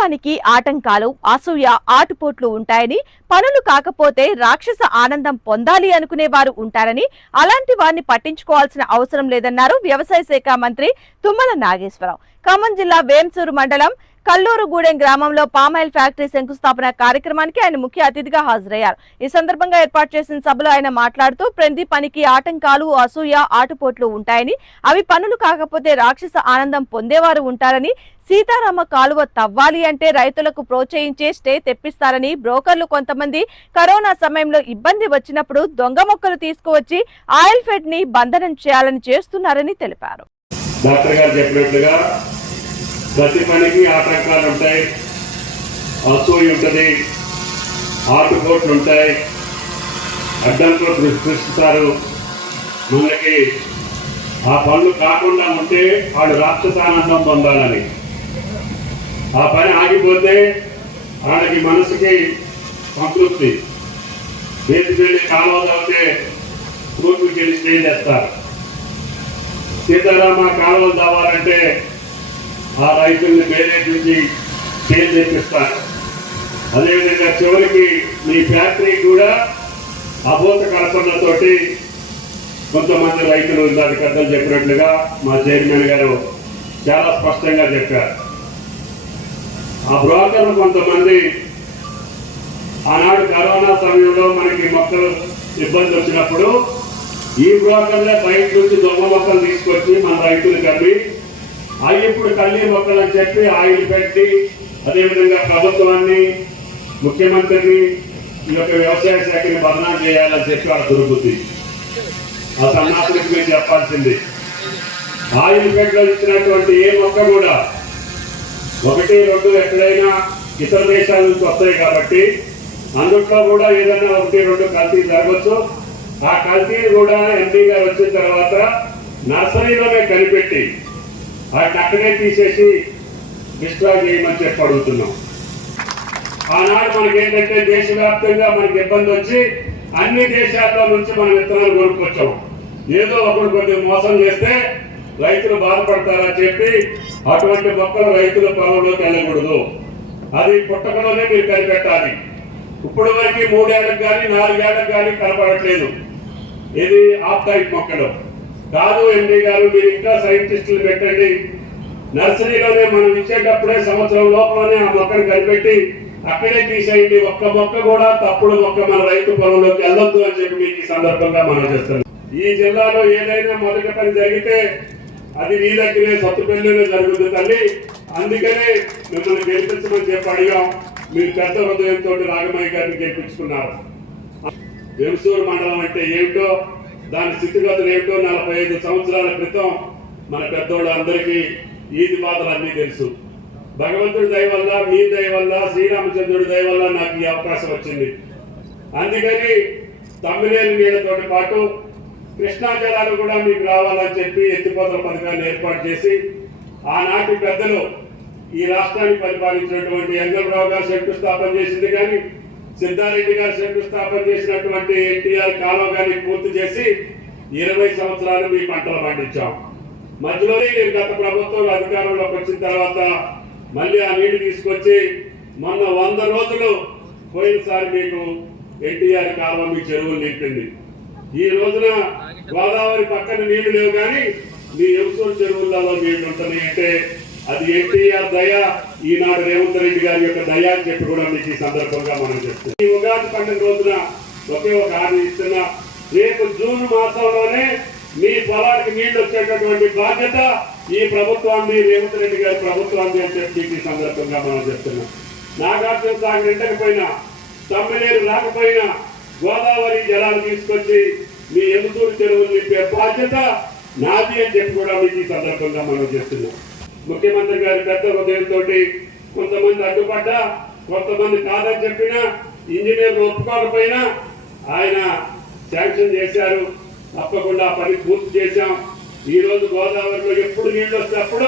పనికి ఆటంకాలు, అసూయ, ఆటుపోట్లు ఉంటాయని, పనులు కాకపోతే రాక్షస ఆనందం పొందాలి అనుకునేవారు ఉంటారని, అలాంటి వారిని పట్టించుకోవాల్సిన అవసరం లేదన్నారు వ్యవసాయ శాఖ మంత్రి తుమ్మల నాగేశ్వరరావు. ఖమ్మం జిల్లా వేంసూరు మండలం కల్లూరుగూడెం గ్రామంలో పామాయిల్ ఫ్యాక్టరీ శంకుస్థాపన కార్యక్రమానికి ఆయన ముఖ్య అతిథిగా హాజరయ్యారు. ఈ సందర్భంగా ఏర్పాటు చేసిన సభలో ఆయన మాట్లాడుతూ ప్రతి పనికి ఆటంకాలు, అసూయ, ఆటుపోట్లు ఉంటాయని, అవి పనులు కాకపోతే రాక్షస ఆనందం పొందేవారు ఉంటారని, సీతారామ కాలువ తవ్వాలి అంటే రైతులకు ప్రోత్సహించే స్టే తెప్పిస్తారని, బ్రోకర్లు కొంతమంది కరోనా సమయంలో ఇబ్బంది వచ్చినప్పుడు దొంగ మొక్కలు తీసుకువచ్చి ఆయిల్ ఫెడ్ ని బంధనం చేయాలని చేస్తున్నారని తెలిపారు. ప్రతి పనికి ఆటంకాలు ఉంటాయి, అసూయ ఉంటుంది, ఆటుపోట్లు ఉంటాయి, అడ్డంకులు సృష్టిస్తారు. మనకి ఆ పనులు కాకుండా ఉంటే వాడు రాక్షసానందం పొందాలని, ఆ పని ఆగిపోతే వాళ్ళకి మనసుకి సంతృప్తి. చేతికి వెళ్ళి కాలువ తవ్వితే తూర్పుకి వెళ్ళి స్టే చేస్తారు. సీతారామ కాలువలు తవ్వాలంటే ఆ రైతుల్ని వేరే నుంచి చేంజ్ తెప్పిస్తారు. అదేవిధంగా చివరికి మీ ఫ్యాక్టరీ కూడా అభూత కల్పనలతోటి కొంతమంది రైతులు ఇందాక పెద్దలు చెప్పినట్లుగా మా చైర్మన్ గారు చాలా స్పష్టంగా చెప్పారు. ఆ బ్రోకర్లు కొంతమంది ఆనాడు కరోనా సమయంలో మనకి మొక్కలు ఇబ్బంది వచ్చినప్పుడు ఈ బ్రోకర్లే బయట నుంచి దొంగ మొక్కలు తీసుకొచ్చి మన రైతులకు అమ్మి అవి ఇప్పుడు కల్లి మొక్కలు అని చెప్పి ఆయిల్ పెట్టి, అదేవిధంగా ప్రభుత్వాన్ని, ముఖ్యమంత్రిని, ఈ యొక్క వ్యవసాయ శాఖని బదనాం చేయాలని చెప్పి వాళ్ళ దుర్బుద్ధి. ఆ సన్నాసులకు మీరు చెప్పాల్సింది, ఆయిల్ పెట్లో ఇచ్చినటువంటి ఏ మొక్క కూడా 1, 2 ఎక్కడైనా ఇతర దేశాల నుంచి వస్తాయి కాబట్టి అందుట్లో కూడా ఏదైనా 1, 2 కల్తీ జరగచ్చు. ఆ కల్తీని కూడా ఎంపీ గారు వచ్చిన తర్వాత నర్సరీలోనే కనిపెట్టి వాటిని అక్కడే తీసేసి డిస్ట్రాయ్ చేయమని చెప్పి అడుగుతున్నాం. ఆనాడు మనకేంటంటే దేశవ్యాప్తంగా మనకి ఇబ్బంది వచ్చి అన్ని దేశాల్లో నుంచి మనం విత్తనాలు కొనుక్కొచ్చాం. ఏదో ఒకరు కొద్దిగా మోసం చేస్తే రైతులు బాధపడతారని చెప్పి అటువంటి మొక్కలు రైతుల పొలంలోకి వెళ్ళకూడదు. అది పుట్టకలోనే మీరు కనిపెట్టాలి. ఇప్పుడు వరకు 3 ఏళ్ళకి కానీ 4 ఏళ్ళకి కానీ కనపడట్లేదు. ఇది ఆప్టైప్ మొక్కలు కాదు. ఎంపీ గారు మీరు ఇంకా సైంటిస్టులు పెట్టండి. నర్సరీలోనే మనం ఇచ్చేటప్పుడే సంవత్సరం లోపలనే ఆ మొక్కను కనిపెట్టి అక్కడే తీసేయండి. ఒక్క మొక్క కూడా తప్పుడు మొక్క మన రైతు పొలంలోకి వెళ్ళొద్దు అని చెప్పి మీకు ఈ సందర్భంగా మనం చేస్తాం. ఈ జిల్లాలో ఏదైనా మొదటి పని జరిగితే అది నీ దగ్గరే సత్తుపల్లిలో జరుగుతుంది తల్లి. అందుకనే మిమ్మల్ని గెలిపించమని చెప్పి అడిగాం. మీరు పెద్ద హృదయంతో రాఘమయ్య గారిని గెలిపించుకున్నారు. వేంసూరు మండలం అంటే ఏమిటో, దాని స్థితిగతులు ఏమిటో 45 సంవత్సరాల క్రితం మన పెద్దోళ్ళందరికీ ఈది బాధలు అన్నీ తెలుసు. భగవంతుడి దయ వల్ల, మీ దయ వల్ల, శ్రీరామచంద్రుడి దయ వల్ల నాకు ఈ అవకాశం వచ్చింది. అందుకని తమ్మినేని నీళ్లతోటి పాటు కృష్ణా జలాలు కూడా మీకు రావాలని చెప్పి ఎత్తిపోతల పథకాన్ని ఏర్పాటు చేసి ఆనాటి పెద్దలు ఈ రాష్ట్రాన్ని పరిపాలించినటువంటి ఎంగళరావు గారు శంకుస్థాపన చేసింది కానీ, సిద్ధారెడ్డి గారు శంకుస్థాపన చేసినటువంటి ఎన్టీఆర్ కాలువ గాని పూర్తి చేసి 20 సంవత్సరాలు మీ పంటలు పండించాం. మధ్యలోనే నేను గత ప్రభుత్వం అధికారంలోకి వచ్చిన తర్వాత మళ్ళీ ఆ నీళ్లు తీసుకొచ్చి మొన్న 100 రోజులు పోయినసారి మీకు ఎన్టీఆర్ కాలువ మీ చెరువులు నింపింది. ఈ రోజున గోదావరి పక్కన నీళ్లు లేవు కానీ మీ వేంసూరు చెరువులలో నీళ్లు ఉంటున్నాయి అంటే అది ఎన్టీఆర్ దయ, ఈనాడు రేవంత్ రెడ్డి గారి యొక్క దయ అని చెప్పి కూడా మీకు ఈ సందర్భంగా మనం చెప్తున్నాం. ఈ ఉగాది పండుగ రోజున ఒకే ఒక హామీ ఇస్తున్నా, రేపు జూన్ మాసంలోనే మీ పొలానికి నీళ్లు వచ్చేటటువంటి బాధ్యత ఈ ప్రభుత్వాన్ని, రేవంత్ రెడ్డి గారి ప్రభుత్వాన్ని అని చెప్పి ఈ సందర్భంగా మనం చెప్తున్నాం. నాగార్జున సాగర్ ఎండకపోయినా, తమ్మినేరు రాకపోయినా గోదావరి జలాలు తీసుకొచ్చి మీ వేంసూరు చెరువులు నింపే బాధ్యత నాది అని చెప్పి కూడా మీకు ఈ సందర్భంగా మనం చెప్తున్నాం. ముఖ్యమంత్రి గారి పెద్ద హృదయంతో కొంతమంది అడ్డుపడ్డా, కొంతమంది కాదని చెప్పినా, ఇంజనీర్లు ఒప్పుకోకపోయినా ఆయన శాంక్షన్ చేశారు. తప్పకుండా పని పూర్తి చేశాం. ఈ రోజు గోదావరిలో ఎప్పుడు నీళ్లు వస్తే అప్పుడు